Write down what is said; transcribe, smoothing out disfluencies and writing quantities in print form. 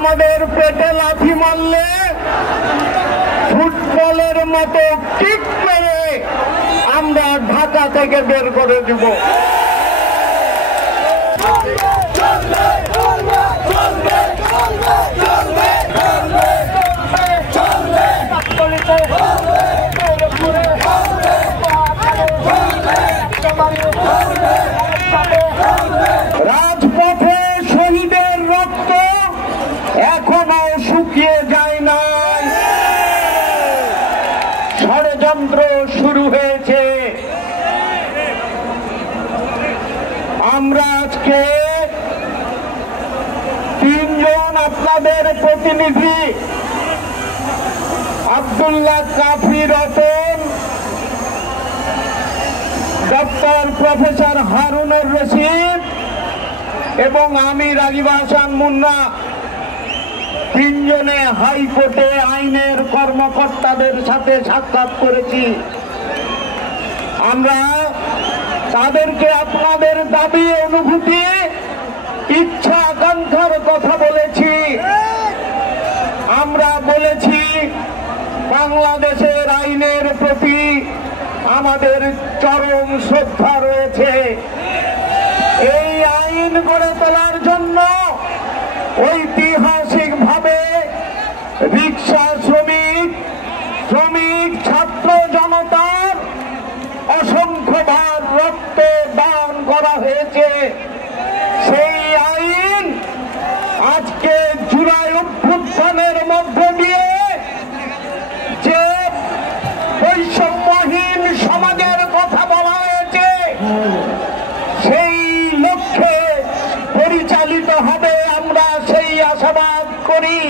আমাদের পেটে লাথি মারলে ফুটবলের মতো কিক মেরে আমরা ঢাকা থেকে বের করে দিব। রাজপথে শহীদের রক্ত এখনো শুকিয়ে যায় নাই, ষড়যন্ত্র শুরু হয়েছে। আমরা আজকে তিনজন আপনাদের প্রতিনিধি আব্দুল্লাহ কাফি রতন, ডক্টর প্রফেসর হারুনুর রশিদ এবং আমি রাগিব হাসান মুন্না তিনজনে হাইকোর্টে আইনের কর্মকর্তাদের সাথে সাক্ষাৎ করেছি। আমরা তাদেরকে আপনাদের দাবি, অনুভূতি, ইচ্ছা আকাঙ্ক্ষার কথা বলেছি। আমরা বলেছি বাংলাদেশের আইনের প্রতি আমাদের চরম শ্রদ্ধা রয়েছে। এই আইন গড়ে তোলার জন্য ঐতিহাসিকভাবে রিক্সা শ্রমিক ছাত্র জনতার অসংখ্যবার রক্ত দান করা হয়েছে। সেই আইন আজকে জুলাই অভ্যুত্থানের মধ্য দিয়ে যে বৈষম্যহীন সমাজের কথা বলা হয়েছে, সেই লক্ষ্যে পরিচালিত হবে, আমরা সেই আশাবাদ করি।